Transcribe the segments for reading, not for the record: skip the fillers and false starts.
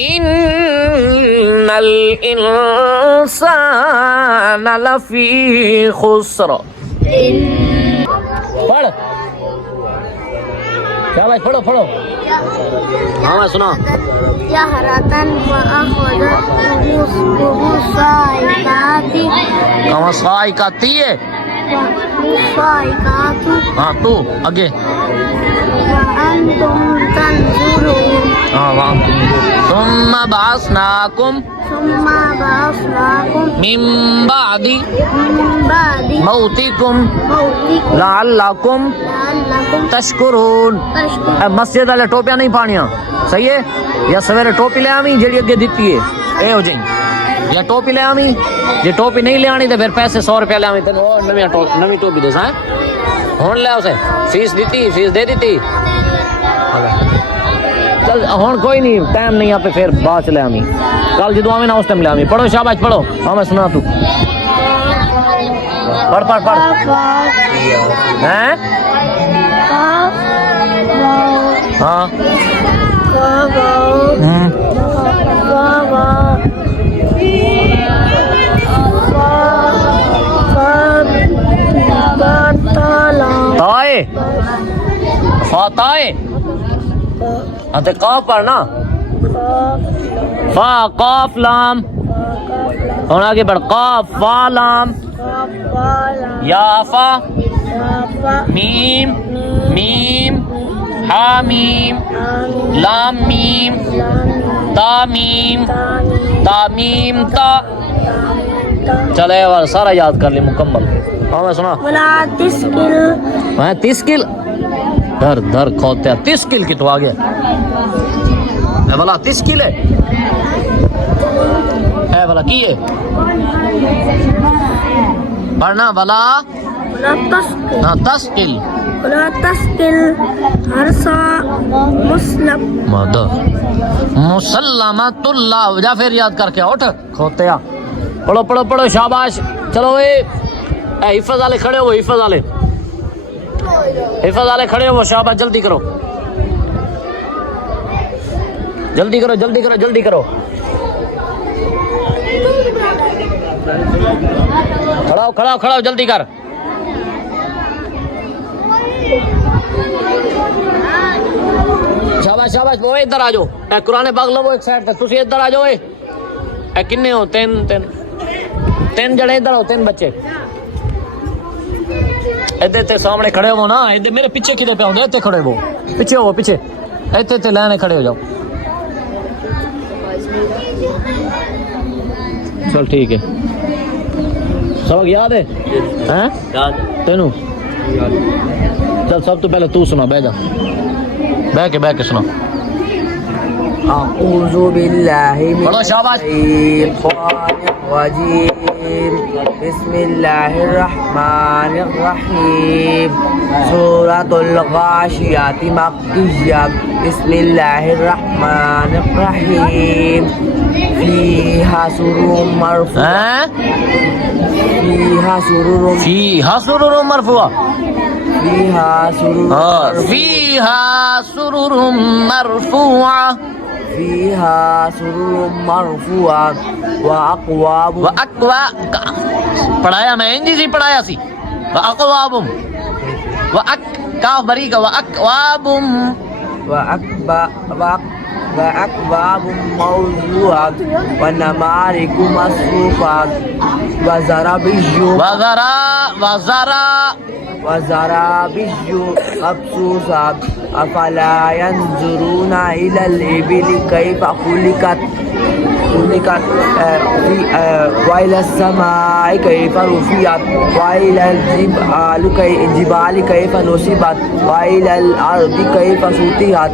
इन्नल इंसान लफी खुस्र। पढ़ क्या भाई, पढ़ो पढ़ो। हाँ मैं सुना। साई का ती है। हाँ तू आगे। हाँ वहाँ सुम्मा बासनाकुम मिन बादी मौतिकुम लअल्लकुम तशकुरून। मस्जिद वाले टोपियां नहीं पानिया, सही है? या सवेरे टोपी ले आवी जेड़ी अगे दिती है ए हो जाई, या टोपी ले आवी जे टोपी नहीं ले आनी तो फिर पैसे 100 रुपया ले आवी तेन नवी टोपी दे सा हुण ले उसे फीस दे दी। चल हुण कोई नहीं, टाइम नहीं आप फिर बाद च ले आवी, कल जो आवी ना उस टाइम ले आवी। पढ़ो शाबाश पढ़ो। हाँ मैं सुना तू पढ़ पढ़ पढ़। हैं हाँ ताए फाताए अते काफ पढ़ना फा काफ लाम और आगे बढ़ काफ फा लाम या फा मीम मीम हा मीम लाम मीम ता मीम ता। चले और सारा याद कर ले मुकम्मल। हाँ मैं सुना। मैं 30 किल धर धर खोते 30 किल की तो आ गया वाला 30 किल है वाला की है पढ़ना वाला 10 किल मुसल्लमतुल्लाह जा फिर याद करके उठ खोते पढ़ो पढ़ो पढ़ो शाबाश। चलो ए हिफज वाले खड़े हो, हिफज वाले खड़े हो, शाबाश जल्दी करो जल्दी करो जल्दी करो जल्दी करो। खड़ा खड़ा जल्दी कर। शाबाश शाबाश वो इधर आ जाओ, कुरान पाक लो एक साइड तक, तुसी इधर आ जाओ। किन्ने हो? तीन जने इधर हो, 3 बच्चे इधर ते सामने खड़े हो ना, इधर मेरे पीछे किधर पे होंगे, इतने खड़े हो पीछे हो पीछे इतने लाने खड़े हो जाओ। चल ठीक है, सबक याद है हैं तेनू? चल सब तो पहले तू सुना, बह जा बह के सुना। अऊज़ु बिल्लाहि मिनश शैतानिर रजीम बिस्मिल्लाहिर रहमानिर रहीम सूरतुल गाशियत मक्किय्या बिस्मिल्लाहिर रहमानिर रहीम फीहा सुरूरुम मरफूआ फीहा सुरूरुम मरफूआ व अक्वा पढ़ाया मैं इंजी जी पढ़ाया सी व अक्वाबुम व अक काफ बरी का व अक्वाबुम व अक्वाबुम मौज़ूआत व नमारिकु मस्रूफात व ज़राबिय्यु वज़राबिय्यु मबसूसात अफला यंजुरूना इलल इबिली कैफ़ा खुलिकत व इलस समाई कैफ़ा रुफ़ियत व इलल जिबाली कैफ़ा नुसिबत व इलल अर्दि कैफ़ा सुतिहत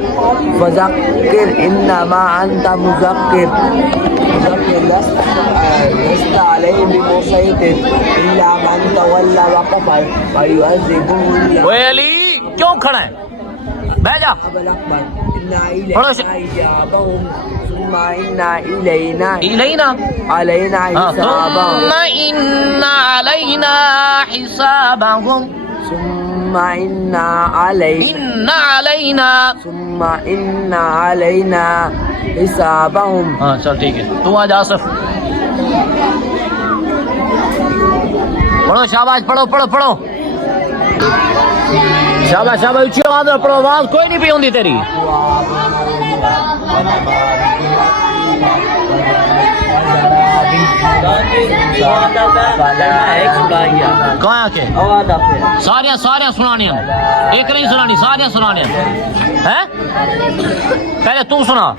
फ़ज़क्किर इन्नमा अंत मुज़क्किर लस्त अलैहिम बिमुसैतिर इल्ला मन तवल्ला व कफ़र व युअज़्ज़िबुहु। ओए अली क्यों खड़ा है? बह जा। इन्ना अलैना हिसाबहुम। हाँ चल ठीक है, तू आज आसफ पढ़ो, शाबाश, पढ़ो पढ़ो पढ़ो, शाबाश शाबाश, ऊंची आवाज में पढ़ो, आवाज कोई नहीं पी होंगी तेरी। कहाँ आके सारिया सारिया सुनानी, एक नहीं सुनानी, सारिया सुनानी है। पहले तू सुना,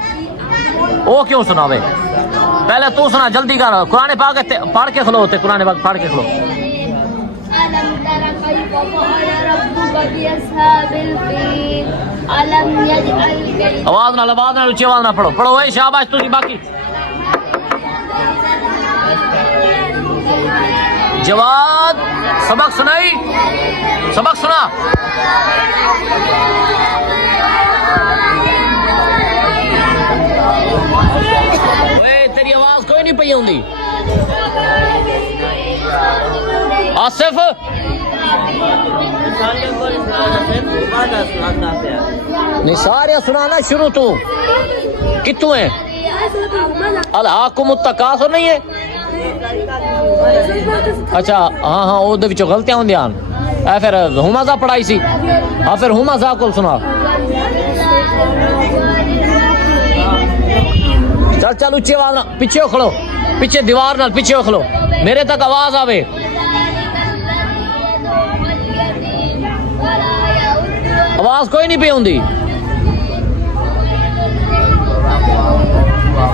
वो क्यों सुना भाई, पहले तू सुना, जल्दी कर, कुरान पाक पढ़ के खलो होते, कुरान पाक पढ़ के खलो। आवाज ना ऊंची आवाज ना पढ़ो, पढ़ो वही, शाबाश तुझी। बाकी जवाब सबक सुनाई, सबक सुना। तेरी आवाज कोई नहीं पई होंगी। आसिफ नहीं, सारे सुनाना शुरू तू, कितू है अल हाकुम तकासुर नहीं है। अच्छा हाँ हाँ, वो गलतियां होंगे आन ऐ, फिर हुमाजा पढ़ाई सी। हाँ फिर हुमाजा को सुना। चल चल, ऊंची आवाज ना, पीछे खड़ो, पीछे दीवार नाल पीछे खड़ो, मेरे तक आवाज आवे। आवाज कोई नहीं पी होंगी।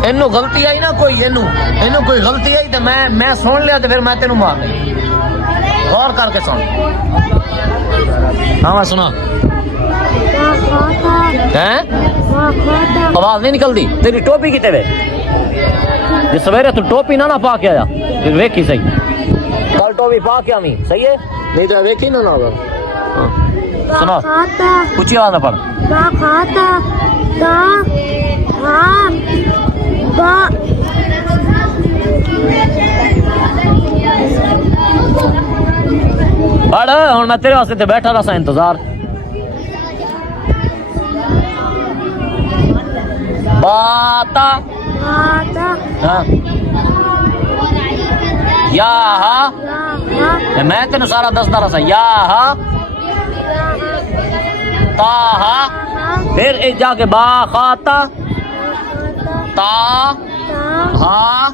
इनू गलती आई ना कोई, इनू कोई गलती आई तो मैं सुन लिया, तो फिर मैं तेनू मार नहीं। गौर करके सुन। हाँ सुना है, आवाज नहीं निकलती तेरी। टोपी कितने वे, जिस सवेरे तू टोपी ना पा के आया, फिर वेखी सही, कल टोपी पा के आवी सही है, नहीं तो वेखी ना होगा। सुना, ऊंची आवाज में पढ़। पढ़, हुण मैं तेरे वास्ते बैठा रहा इंतजार। बाता हाँ या हा, मैं तेन सारा दसदा रहा, या हा ता हा, फिर एक जाके बा खाता ता हा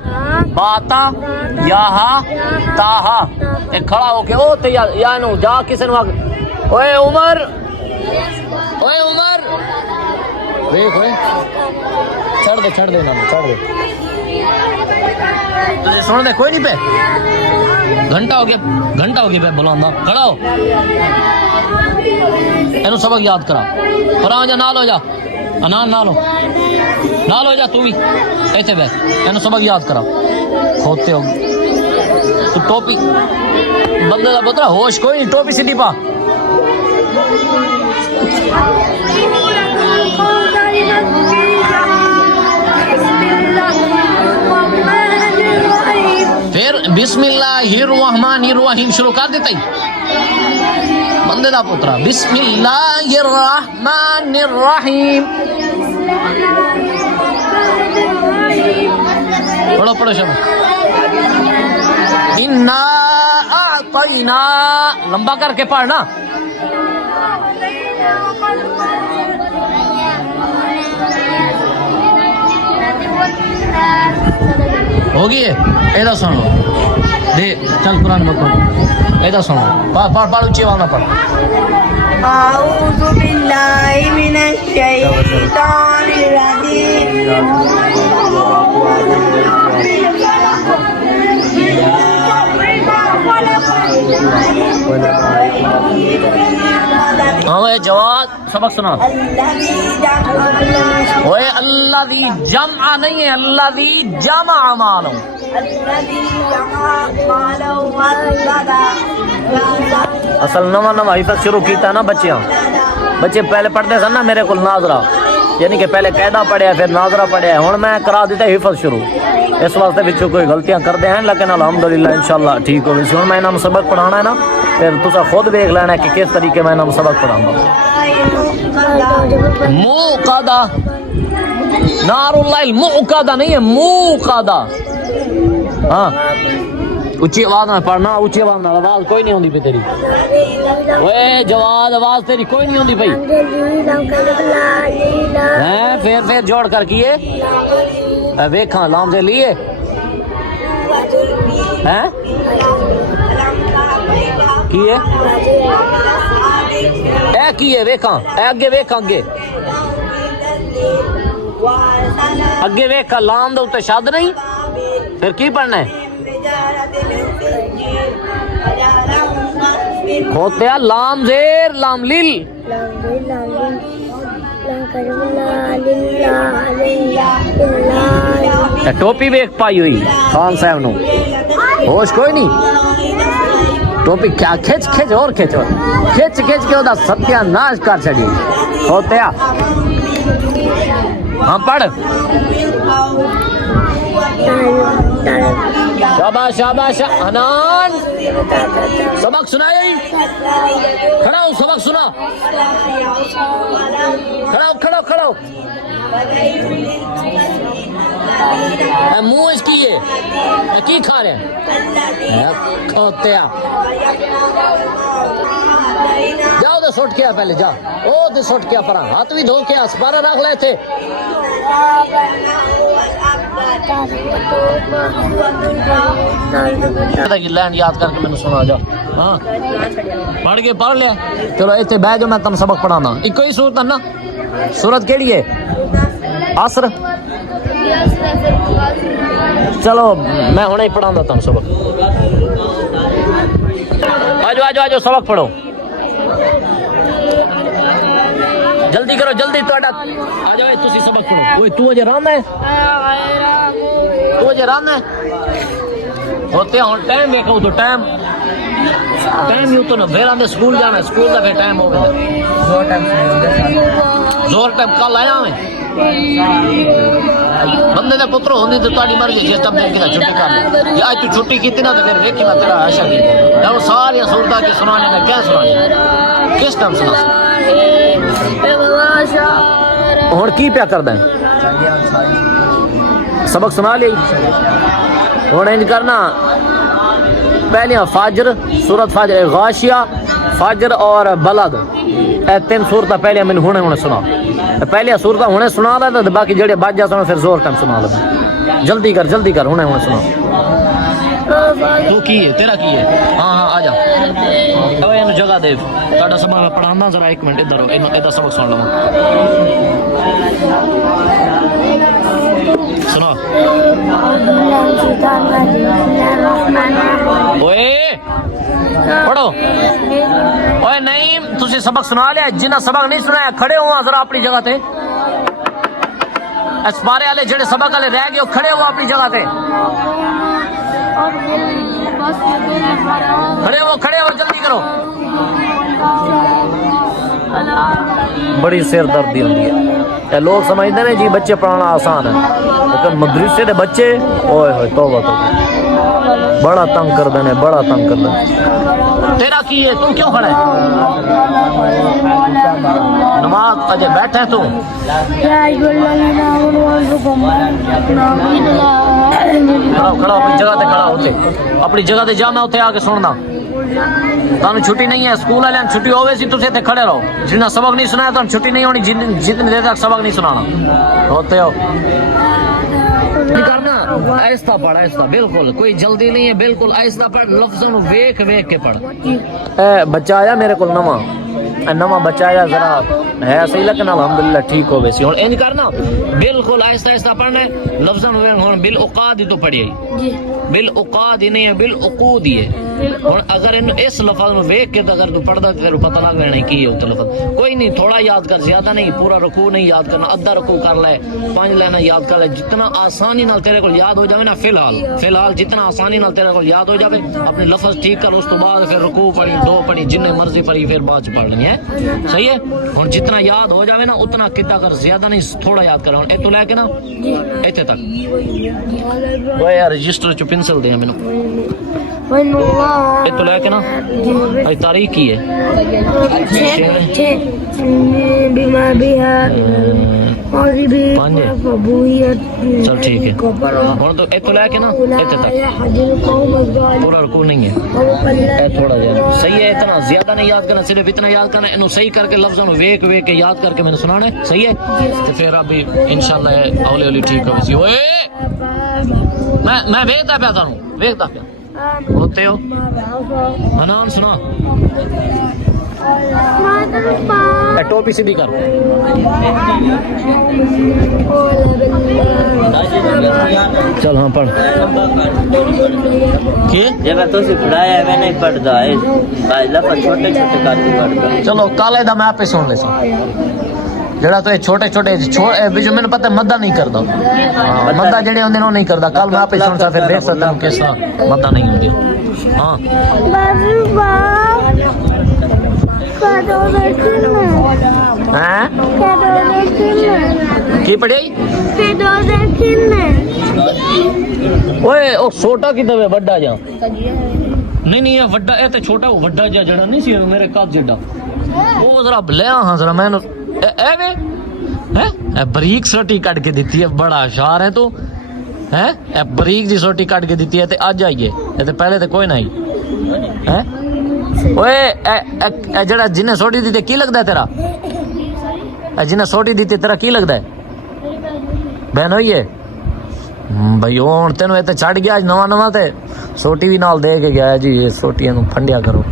बाता या हा ता हा। एक खड़ा होके ओ ते या नु जा किसे नु, ओए उमर, ओए उमर, देख ओए, छड़ दे ना, छड़ दे। तुझे सुन दे कोई नहीं पे, घंटा हो गया पे बुलांदा, खड़ा हो, एनु सबक याद करा। फरान जा, नाल हो जा, अनान नाल हो जा, तू भी ऐसे बैठ, एनु सबक याद करा। होते हो तू टोपी बंदे का पुत्र, होश कोई नहीं, टोपी सीधी पा। फिर बिस्मिल्लाहिर्रहमानिर्रहीम शुरू कर देता ही बंदे दा पुत्रा। बिस्मिल्लाहिर्रहमानिर्रहीम, पढ़ो पढ़ो शब्द। इन्ना आतैना, लंबा करके पढ़ना। होगी ऐदा सुनो, दे चल कुरान में पढ़ो, ऐदा सुनो, पढ़ ऊंची आवाज में पढ़। आऊज़ु बिल्लाहि मिनश शैतानिर रजीम। हाँ जवाब सबक सुना। ओए अल्लाज़ी जमअ नहीं है, अल्लाज़ी जमअ मालो। असल नवा हिफज शुरू किया ना बच्चे पहले पढ़ते सन ना मेरे को नाजरा, यानी कि पहले कैदा पढ़िया फिर नाजरा पढ़िया, हुण मैं करा दिता हिफज शुरू। इस वास्ते पिछू कोई गलतियां करते हैं, लेकिन अल्हम्दुलिल्लाह इंशाअल्लाह ठीक हो गई। हुण मैं इन्हां सबक पढ़ाना है ना, फिर तुसा खुद देख लेना है कि किस तरीके मैं इन्हां सबक पढ़ाऊंगा। मुक़दा नारुल्लाहिल मुक़दा नहीं है, मुक़दा। हाँ ऊंची आवाज में पढ़ना, ऊंची आवाज में, आवाज कोई नहीं होती पे तेरी। ओए जवाद आवाज तेरी कोई नहीं होती भाई। हैं फिर जोड़ कर किए वेखा लाम से लिए हैं किए ए किए वेखा अगे वेखा अगे वेखा लाम दे उत्ते शब्द नहीं, फिर की पढ़ना है? खोते लाम जेर लाम लिल। टोपी वेख पाई हुई खान साहब नु, होश कोई नहीं। टोपी क्या खिंच खिंच और खिंच खिंच खिंच के ओदा सत्यानाश कर छड़ी खोते। हाँ पढ़। शाबाश शाबाश हनान, सबक सुनाया ही। खड़ा हो, सबक सुना। खड़ा खड़ा मुंह इसकी ये की खा रहे खोत्या। जाओ तो सुट के पहले जा, ओ तो सुट के पर हाथ भी धो के अस्पारा रख ले थे। लैंड याद करके मैंने सुना जा। हाँ पढ़ के पढ़ लिया। चलो इतने बह जाओ, मैं तुम सबक पढ़ाना। इको ही सूरत है ना? सूरत केड़ी है? असर। चलो मैं हुणे ही पढ़ाऊंगा तुम सबक। आजो सबक पढ़ो, जल्दी करो जल्दी। आ जाओ तुसी सबक पढ़ो। ओए तू अजे राम है, तू अजे राम है होते हुन टाइम देखो तो टाइम यू तो ना फिर आंदे स्कूल जाना, स्कूल का फिर टाइम हो गया। जोर टाइम कल आया मैं बंदे दे पुत्र होंदी तो ताड़ी मर्जी जिस टाइम देखी ना छुट्टी कर ले। आज तू छुट्टी की ना तो फिर देखी मैं तेरा आशा की यार सारी सूरता के सुनाने में क्या सुनाने, किस टाइम सुना और की प्या कर दें। सबक सुना ले और इंज करना। पहले फाजर, सूरत फाजर, गाशिया, फाजर और बलद, ए तीन सूरत पहले मैंने हुणे सुना। पहले सूरत हुणे सुना ला तो बाकी जेड़े बाज जा फिर जोर टाइम सुना ला। जल्दी कर हुणे सुना। तू की है तेरा की है? हाँ आ जा। अब जगह दे ताड़ा सबक मैं पढ़ाना जरा। एक मिनट इधर इधर सबक सुन लो। सुनो ओए पढ़ो। ओए नहीं तुझे सबक सुना लिया, जिन्हें सबक नहीं सुनाया खड़े हुआ जरा अपनी जगह थे। अस्पारे वाले जेड़े सबक वाले रह गए खड़े हुआ अपनी जगह थे। खड़े हो जल्दी करो। बड़ी सिर दर्दी होती है। लोग समझते हैं जी बच्चे पढ़ाना आसान है, लेकिन मदरसे के बच्चे ओए होए तौबा बड़ा तंग कर देने, बड़ा तंग कर देने। तेरा की है? तू क्यों खड़ा है? नमाज अजय बैठा है तू? खड़ा अपनी जगह ते खड़ा होते, अपनी जगह ते जा। मैं उत्थे आके सुनना। तुम छुट्टी नहीं है, स्कूल वाले छुट्टी होवे सी तुझे खड़े रहो। जिन्हें सबक नहीं सुनाया तुम छुट्टी नहीं होनी जितनी देर तक सबक नहीं सुनाना होते हो। करना आहिस्ता पढ़, आहिस्ता, बिल्कुल कोई जल्दी नहीं है, बिल्कुल आहिस्ता पढ़। लफ्ज़ों को वेख के पढ़। बच्चा आया मेरे को नवा बच्चा आया, जरा है सही लेकिन अल्हम्दुलिल्लाह ठीक हो वैसे। और इंज करना बिल्कुल आहिस्ता आहिस्ता पढ़ना है। लफ्ज़ों को बिल उक़ाद ही तो पढ़िए, बिल उक़ाद ही नहीं है, बिल उक़ूद ही है। और अगर इन इस लफ्ज़ में वेख के तो अगर तू पढ़दा तो तेरे पता लग लेना की है लफ्ज़। कोई नहीं, थोड़ा याद कर, ज्यादा नहीं। पूरा रुकू नहीं याद करना, अद्धा रुकू कर ले, 5 लाइना याद कर ले। जितना आसानी नाल तेरे को याद हो जाए ना, फिलहाल जितना आसानी नाल तेरे को याद हो जाए अपने लफ्ज़ ठीक कर। उस तो बाद फिर रुकू पढ़ी, 2 पढ़ी, जिन्ने मर्जी पढ़ी, फिर बाद पढ़ लेनी है। सही है। और जितना याद हो जाए ना उतना कितना कर, ज्यादा नहीं थोड़ा याद कर। ए तो लेके ना इतने तक वो यार रजिस्टर च पेंसिल दे मैनू। ए तो लेके ना अज तारीख की है? पांच चल ठीक है हुण तो इत्थों लैके ना इत्थे तक पूरा रुकू नहीं है थोड़ा जा सही है इतना ज्यादा नहीं याद करना सिर्फ इतना याद करना इन्हों सही करके लफ्ज़ों वेख वेख के याद करके मैंने सुनाना है सही है तो फिर अभी इंशाल्लाह हौली हौली ठीक हो ओए मैं वेखदा पिया तुहानू वेखदा पिया होते हो हनान सुना टोपी सीधी कर चल हाँ पढ़ जब तो पढ़ाया मैं नहीं पढ़ता है छोटे छोटे काफी पढ़ता चलो काले दा मैं आपे सुन ले जड़ा तो छोटे छोटे बिच मैंने पता मद्दा नहीं करदा मद्दा जेड़े होंदे ने नहीं करदा कल मैं आपे सुन सा फिर देख सकता हूं किस मद्दा नहीं होंदी हां हैं की पढ़ाई ओए ओ छोटा की तवे बड़ा जा नहीं ये बड़ा ए ते छोटा वो बड़ा जा जड़ा नहीं सी मेरे कद जेड़ा वो जरा ले हां जरा मैं एवे हैं ए बरीक सोटी काट के देती है बड़ा होशियार है तू हैं ए बरीक जी सोटी काट के देती है ते आज आइए ए ते पहले ते कोई नहीं हैं ओए ए जड़ा जिन्ने सोटी दी ते की लगदा है तेरा ए जिन्ने सोटी दी ते तेरा की लगदा है बहन होई है भाई हुण तेनों इत्थे छड़ गया नवा नवा ते सोटी भी नाल दे के गया जी ये सोटियां नूं फंडिया करो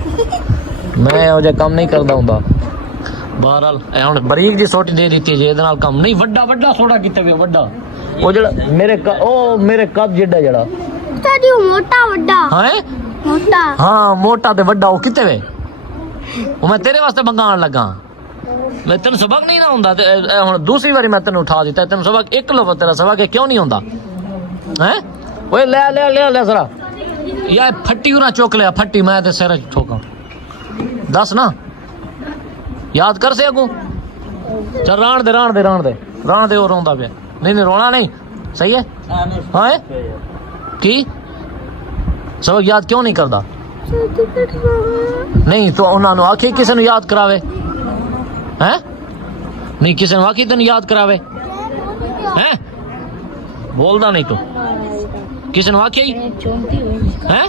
मैं ओ जे काम नहीं करदा हुंदा बहरहाल हुण बरीक जी सोटी दे दीती जे इहदे नाल काम नहीं वड्डा वड्डा सोटा कीते वे वड्डा ओ जड़ा मेरे कद जिड्डा जड़ा तेरी मोटा वड्डा हैं मोटा हाँ मोटा ते वड्डा ओ किते वे ओ मैं तेरे वास्ते मंगाण लगा मैं तेन सबक नहीं ना हुंदा ते हुण दूसरी बारी मैं तेन उठा दिता तेन सबक एक लफ्ज़ तेरा सबक है क्यों नहीं हुंदा हैं ओए ले ले ले ले जरा यार फट्टी ना चुक लिया फट्टी मैं ते सिर ठोका दस ना याद कर से अगू चल राण दे वो रोंदा पे नहीं रोना नहीं सही है हाँ है की सबक याद क्यों नहीं करदा नहीं तो उन्होंने आखी किसी ने याद करावे हैं नहीं किसी ने आखी तेन याद करावे हैं बोलदा नहीं तू किसी ने आखी हैं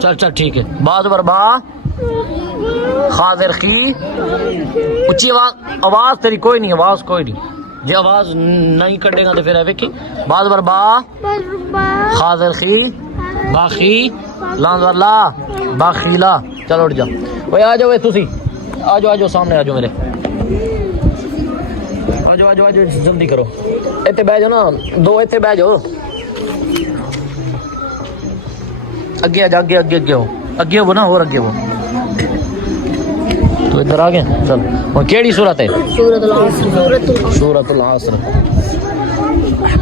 चल ठीक है बाद बरबा खादिर की ऊंची आवाज तेरी कोई नहीं जे आवाज नहीं कटेगा तो फिर है वेखी बाद बरबा खादिर की बाखी लांदरला बाखीला चलो उठ जा ओए आ जाओ तुसी आ जाओ सामने आ जाओ मेरे आ जाओ जल्दी करो इत्थे बैठ जाओ ना दो इत्थे बैठ जाओ आगे आ जा आगे हो ना और आगे हो तो इधर आ गए चल और केड़ी सूरत है सूरतुल असर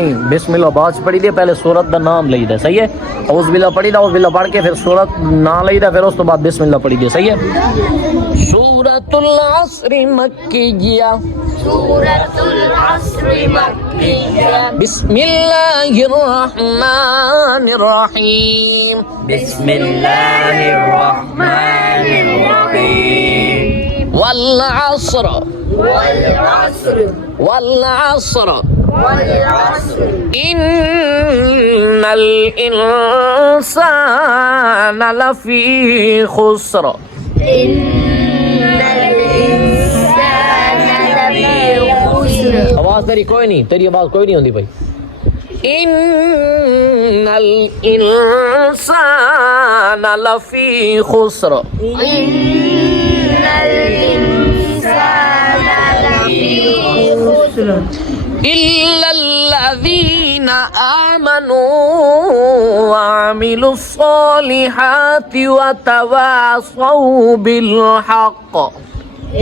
नहीं बिस्मिल्लाह बात पढ़ी दे पहले सूरत दा नाम लई दे सही है औज़ बिल्लाह पढ़ी दा औज़ बिल्लाह पढ़ के फिर सूरत ना लई दे फिर उस तो बाद बिस्मिल्लाह पढ़ी दे सही है सूरतुल अस्र मक्किया बिस्मिल्लाहिर रहमानिर रहीम वल अस्र इन्नल इंसान लफी खुस्र आवाज तेरी कोई नहीं तेरी आवाज कोई नहीं होती भाई इन्नल इंसान लफी खुस्र इल्लल्लज़ीन आमनू वअमिलुस सालिहाति वतवासौ बिल हक़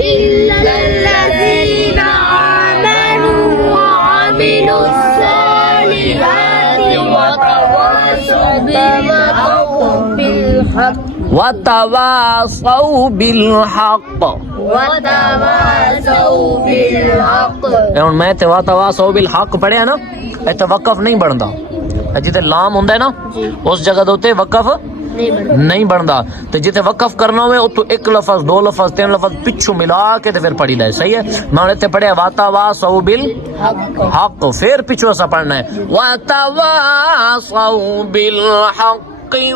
इल्लल्लज़ीन आमनू वअमिलुस सालिहाति वतवासौ बिल हक़ वतवासौ बिलहक वतवासौ बिलहक ਹੁਣ ਮੈਂ ਤੇ वतवासौ बिलहक पढ़िया ना ਇੱਥੇ ਵਕਫ ਨਹੀਂ ਬਣਦਾ ਜਿੱਥੇ ਲਾਮ ਹੁੰਦਾ ਹੈ ਨਾ ਉਸ ਜਗ੍ਹਾ ਦੇ ਉੱਤੇ ਵਕਫ नहीं बनता तो जिथे वकफ करना हो तो एक लफज दो लफज तीन लफज पिछू मिला के तो फिर पढ़ी ले सही है मैं इतने पढ़िया वातावासौ बिल हक फिर पिछू ऐसा पढ़ना है वातावासौ बिल हक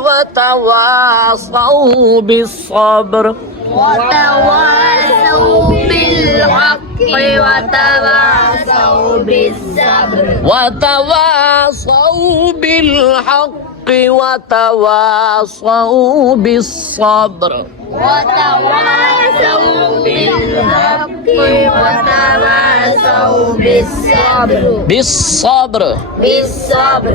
वतवासौ बिस्सब्र वतवासौ बिलहक वतवासौ बिस्सब्र वतवासौ बिलहक वतवासौ बिस्सब्र वतवासौ बिलहक वतवासौ बिस्सब्र बिस्सब्र बिस्सब्र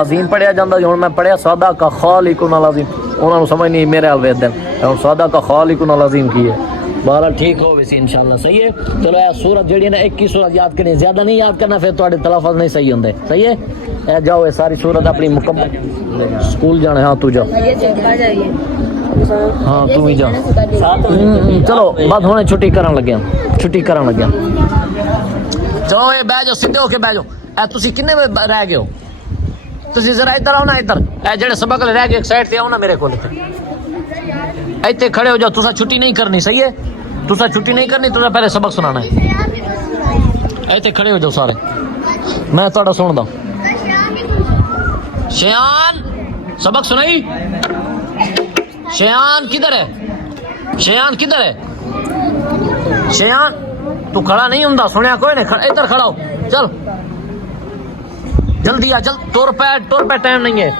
अज़ीम पढ़िया जाता जी हुण मैं पढ़िया सदक खालिकुन अज़ीम उन्होंने समझ नहीं मेरे हाल वेद हुण सदक खालिकुन अज़ीम की है बारा ठीक हो वैसे इंशाल्लाह सही है चलो यार सूरत जड़ी ना एक ही सूरत याद करनी ज्यादा नहीं याद करना फिर थोड़े तलफ़्फ़ुज़ नहीं सही होंगे सही है ए जाओ ये सारी सूरत अपनी मुकम्मल स्कूल जाना हाँ तू जा हाँ तू ही जा चलो बस हुणे छुट्टी करन लगे चलो ये बह जाओ सीधे होके बह जाओ ए तुसी किन्ने रह गए हो तुसी जरा इधर आओ ना इधर ए जेड़े सबक रह गए एक साइड से आओ ना मेरे को इतने खड़े हो जाओ तुसा छुट्टी नहीं करनी सही है तुसा छुट्टी नहीं करनी तुसा पहले सबक सुनाना है इतने खड़े हो जाओ सारे मैं थोड़ा सुनदा शयान सबक सुनाई शयान किधर है शयान तू खड़ा नहीं हुंदा सुनिया कोई नहीं इधर खड़ा हो चल जल्दी आ चल तुर पे टाइम नहीं है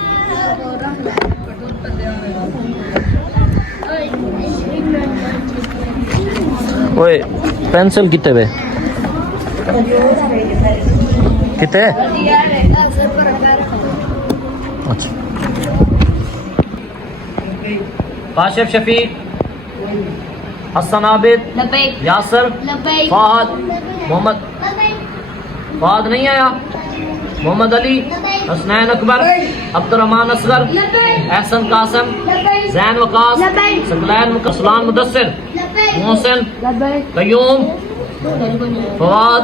ओए पेंसिल कितने वे कितने अच्छा काशिफ शफीक हसन आबिद यासर फहद मोहम्मद फहद नहीं आया मोहम्मद अली हसनैन अकबर अब्दुर्रहमान असगर एहसन कासम जैन वकास सकलैन असलान मुदस्सिर मोहसिन कयूम फवाद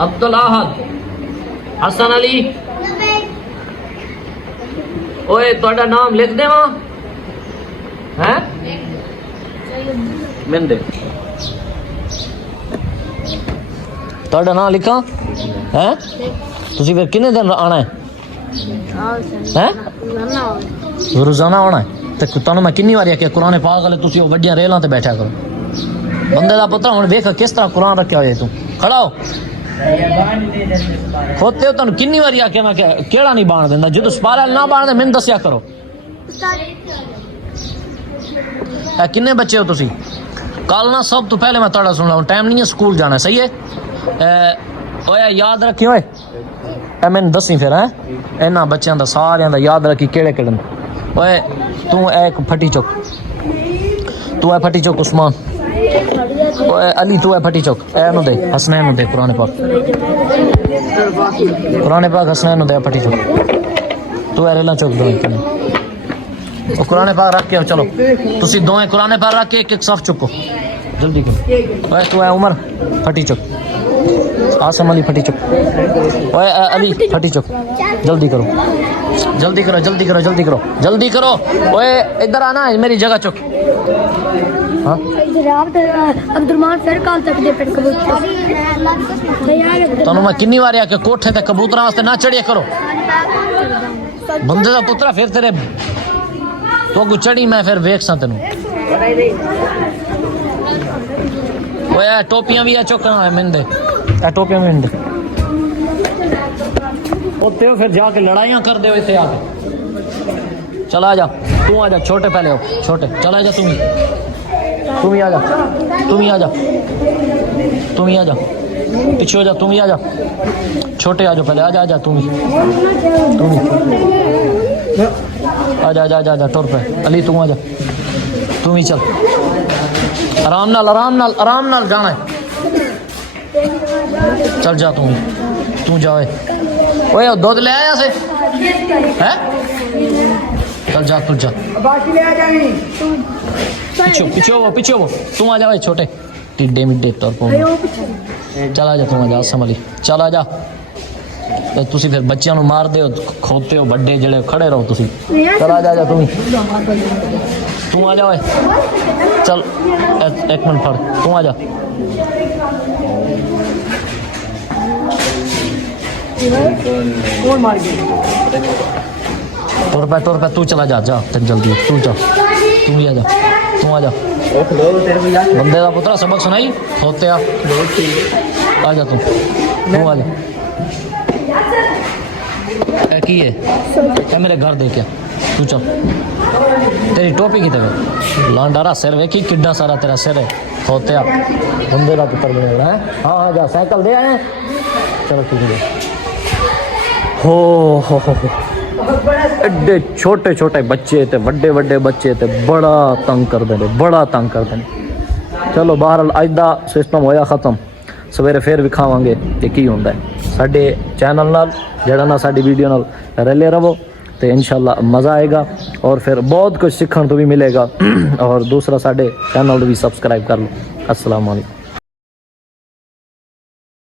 अब्दुल अहद हसन अली ओए तोड़ा नाम लिख देवा हैं मैंने दे तोड़ा नाम लिखा हैं तुसी फिर कितने दिन आना है रोजाना आना है ते तुहानू मैं कितनी बार आख्या कुरान पाक वाले तुसी वो वड्डियां रेलां ते बैठा करो बंदे दा पुत्र हुण वेख किस तरह कुरान रखा होया तू खड़ा हो होते हो तुहानू कितनी बार आख्या मैं केड़ा नहीं बाण देंदा जदों सपारा ना बाण दे मैनू दस्या करो किन्ने बच्चे हो तुसी कल ना सब तो पहले मैं तुहाडा सुन ला टाइम नहीं है स्कूल जाना सही है ओए याद रखी ओए मैंने दसी फिर है इन्हां बच्चों का सारियां दा याद रखी केड़े केड़े ओए तू एक फटी चुक तू है फटी चुक उस्मान ओए अली तू है फटी चुक ए नु दे हसनैन नु दे कुरान पाक हसनैन नु दे फटी चुक तू है रेला चुक दो ओ कुरान पाक रख के चलो तुसी दोए कुरान पाक रख के एक सफ चुको जल्दी करो ओए तू है उमर फटी चुक आसम अली फटी चुक ओए अली फटी चुक जल्दी करो ओए इधर आना मेरी जगह चुक हाँ अब्दुर्रहमान फिर कल तक दे पेट कबूतर तनु मैं कितनी बार आके कोठे ते कबूतरां वास्ते ना चढ़िया करो बंदे दा पुत्रा फिर तेरे तो को चढ़ी मैं फिर वेख सा तेनू ओए टोपियां भी चुकना है मिंदे टोपियां में मिंदे होते हो फिर जाके लड़ाइयां कर दे इतने आके चला जा तू आ जा छोटे पहले हो छोटे चला जा तुम ही आ जा पीछे हो जा तुम ही आ जा छोटे आ जाओ पहले आ जा तुम ही आजा आजा आजा आजा टुर पे अली तू आजा तू ही चल आराम नाल जाना है चल जा तू जाए ओए दूध ले आया से हैं चल जा तू जा पीछे वो तू आ जा छोटे टिड्डे मिड्डे तौर पर चल आ जा तू आ जा संभली चल आ जा तुसी फिर बच्चों को मार दे खोते हो बड़े जड़े खड़े रहो तुसी चल आ जा तू आ जा ओए चल एक मिनट फड़ तू आ जा टुर पे तू चला जा जल्दी तू जा तू भी आ जा बंदे का पुत्रा सबक सुनाई होते आ जा तू आ जा की है क्या मेरे घर दे क्या तू चल तेरी टोपी की तरह लांडारा सिर वे की किड्डा सारा तेरा सिर है होते आ बंदे का पुत्र बने है हाँ जा साइकिल दे आए चलो ठीक है हो एडे छोटे छोटे बच्चे थे बड़े बच्चे थे बड़ा तंग कर दे चलो बहरहाल अज दा सिस्टम होया खत्म सवेरे फिर विखावांगे कि की होंदा है साडे चैनल नाल जड़ा ना साडी वीडियो नाल रले रहो तो इंशाल्लाह मज़ा आएगा और फिर बहुत कुछ सीखने तो भी मिलेगा और दूसरा साडे चैनल भी सब्सक्राइब कर लो अस्सलाम वालेकुम।